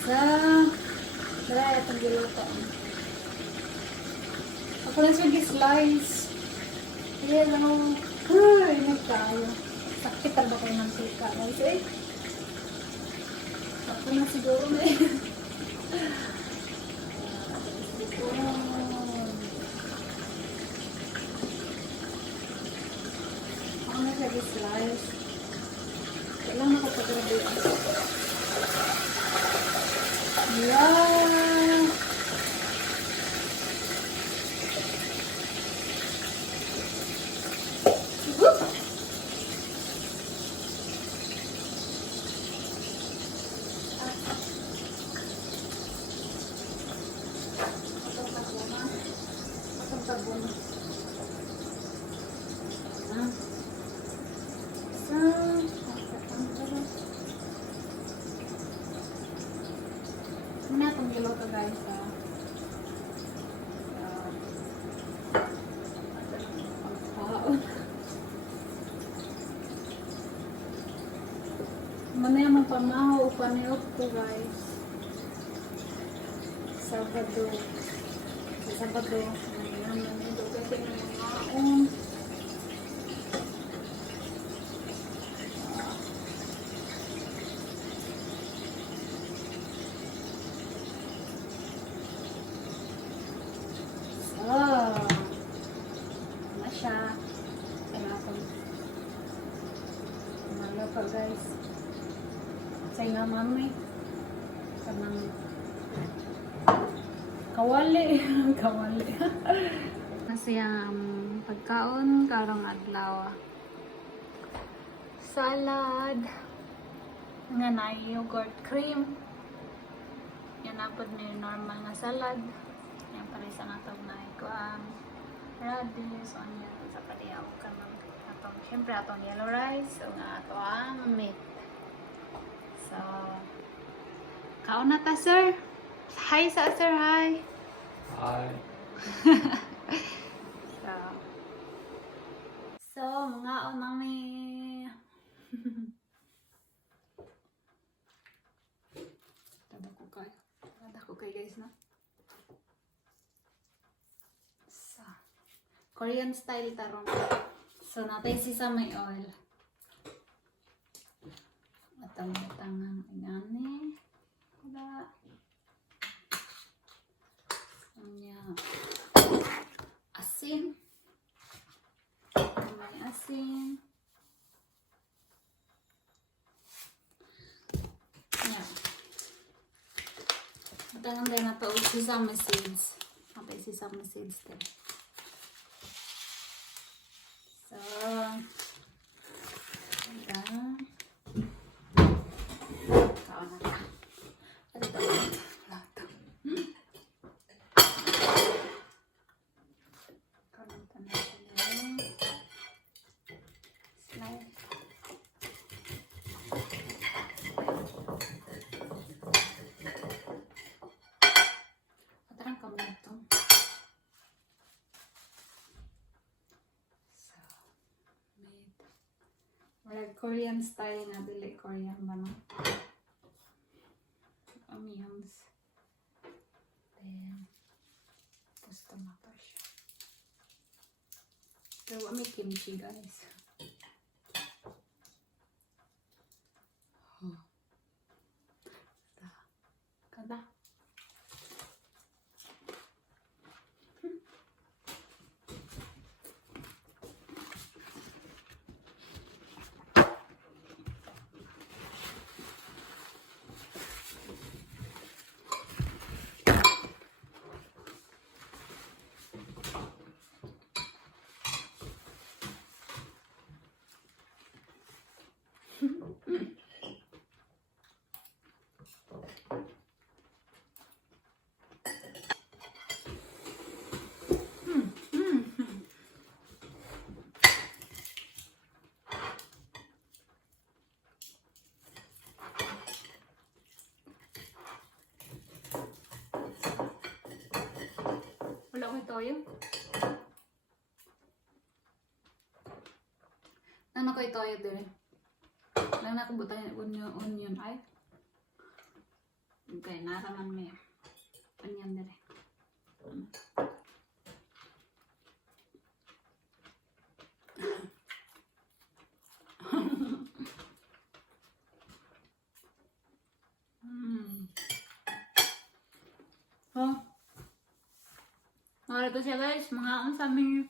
Sa dry atong giluto. Ako lang siya gi-slice. Ayan ano. Ay, nagkaya. Sakit ba kayo ng suka? Guys, ako na siguro na eh. Ako na siya gi-slice. Kailangan nakapag-grabe ako. Yeah! Ano itong giluto guys mana yang magpamahaw upaniyot ko guys Sabado ngayon nandito kasi ng mga siya. Kailangan umaga pa guys. Sa nga mami. Kanang kawali. Kawali. Kasi ang pagkaon karong adlaw. Salad. Nga na yogurt cream. Yan apod na yung normal na salad. Yan pala isang atog na radish, onion, sa padiyaw ka ng atong, syempre atong yellow rice, o nga ato ang meat. So, kaon na ta, sir. Hi sa sir, hi. Hi. so, mga on nami. Tada ko kayo guys na. Korean style tarong. So, natay sesame oil. Atang tangang ingani. Wala. Anya. Asin. May asin. Anya. Tangang din na to sesame seeds. Natay sesame seeds din. So, kaon na ka. Ano ito? Lato. Kaon na natin. Slide. Patarang ka mo ito. Korean style na dili Korean ba no? Onions. Then, tapos tomato siya. Pero may kimchi guys. Kada. Wala ko toyo. Nana ko toyo din. Lang na ko butang onion ay. Kaya naraman mo yan. Panyan dire. Oh. Narito siya guys, mga ang sa amin